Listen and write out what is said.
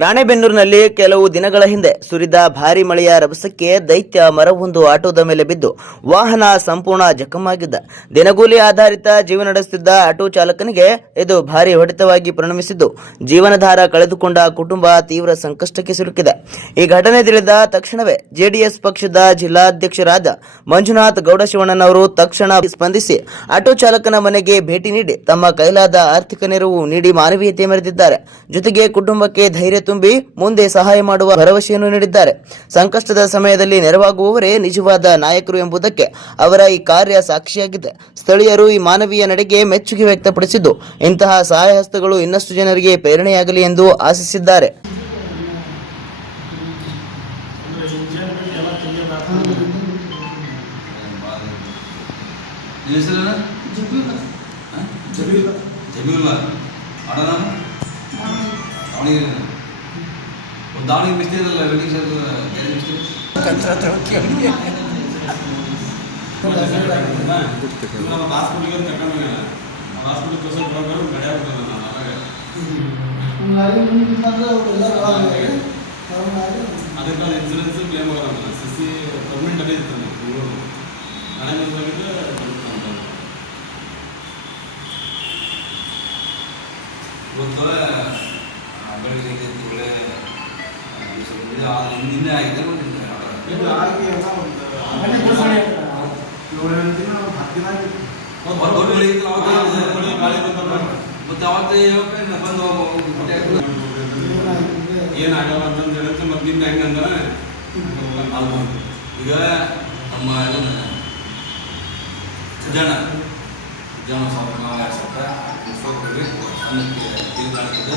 ರಾಣೆಬೆನ್ನೂರಿನಲ್ಲಿ ಕೆಲವು ದಿನಗಳ ಹಿಂದೆ ಸುರಿದ ಭಾರಿ ಮಳೆಯ ರಭಸಕ್ಕೆ ದೈತ್ಯ ಮರವೊಂದು ಆಟೋದ ಮೇಲೆ ಬಿದ್ದು ವಾಹನ ಸಂಪೂರ್ಣ ಜಖಮಾಗಿದ್ದ. ದಿನಗೂಲಿ ಆಧಾರಿತ ಜೀವನ ನಡೆಸುತ್ತಿದ್ದ ಆಟೋ ಚಾಲಕನಿಗೆ ಇದು ಭಾರಿ ಹೊಡೆತವಾಗಿ ಪರಿಣಮಿಸಿದ್ದು ಜೀವನಾಧಾರ ಕಳೆದುಕೊಂಡ ಕುಟುಂಬ ತೀವ್ರ ಸಂಕಷ್ಟಕ್ಕೆ ಸಿಲುಕಿದೆ. ಈ ಘಟನೆ ತಿಳಿದ ತಕ್ಷಣವೇ ಜೆಡಿಎಸ್ ಪಕ್ಷದ ಜಿಲ್ಲಾಧ್ಯಕ್ಷರಾದ ಮಂಜುನಾಥ್ ಗೌಡಶಿವಣ್ಣನವರು ತಕ್ಷಣ ಸ್ಪಂದಿಸಿ ಆಟೋ ಚಾಲಕನ ಮನೆಗೆ ಭೇಟಿ ನೀಡಿ ತಮ್ಮ ಕೈಲಾದ ಆರ್ಥಿಕ ನೆರವು ನೀಡಿ ಮಾನವೀಯತೆ ಮೆರೆದಿದ್ದಾರೆ. ಜೊತೆಗೆ ಕುಟುಂಬಕ್ಕೆ ಧೈರ್ಯ ತುಂಬಿ ಮುಂದೆ ಸಹಾಯ ಮಾಡುವ ಭರವಸೆಯನ್ನು ನೀಡಿದ್ದಾರೆ. ಸಂಕಷ್ಟದ ಸಮಯದಲ್ಲಿ ನೆರವಾಗುವವರೇ ನಿಜವಾದ ನಾಯಕರು ಎಂಬುದಕ್ಕೆ ಅವರ ಈ ಕಾರ್ಯ ಸಾಕ್ಷಿಯಾಗಿದೆ. ಸ್ಥಳೀಯರು ಈ ಮಾನವೀಯ ನಡೆಗೆ ಮೆಚ್ಚುಗೆ ವ್ಯಕ್ತಪಡಿಸಿದ್ದು ಇಂತಹ ಸಹಾಯ ಹಸ್ತಗಳು ಇನ್ನಷ್ಟು ಜನರಿಗೆ ಪ್ರೇರಣೆಯಾಗಲಿ ಎಂದು ಆಶಿಸಿದ್ದಾರೆ. दावणी मिस्त्री वेल्डिंग सर मिस्त्री कंत्रा तरक्की ಹಾಸ್ಪಿಟಲ್ಗೆ ಕರ್ಕೊಂಡು ಹಾಸ್ಪಿಟಲ್ ತೋರಿಸೋ ಬರೋರು ಗಡಿ ಆಗ್ಬಿಟ್ಟಲ್ಲ ಅದಕ್ಕೆ ಇನ್ಸೂರೆನ್ಸ್ ಕ್ಲೇಮ್ ಆಗೋಲ್ಲ. CC ಪರ್ಮನೆಂಟ್ ಅದೇ ಇರ್ತದೆ ಹಣೆ ಬಂದಾಗಿದ್ದು ಗೊತ್ತೋ ಬೆಳಿಗ್ಗೆ ಒಳ್ಳೆ ನಿನ್ನೆ ಆಗಿದೆ ಮತ್ತೆ ಅವತ್ತೇ ಬಂದು ಏನಾಗಲ್ಲ ಅಂತಂದು ಹೇಳುತ್ತೆ. ಮತ್ತೆ ನಿನ್ನೆ ಹೆಂಗಂದ್ರೆ ಈಗ ನಮ್ಮ ಜನ ಸಾವಿರ ಅನ್ನಕ್ಕೆ ಕಾಣ್ತಿದ್ದೆ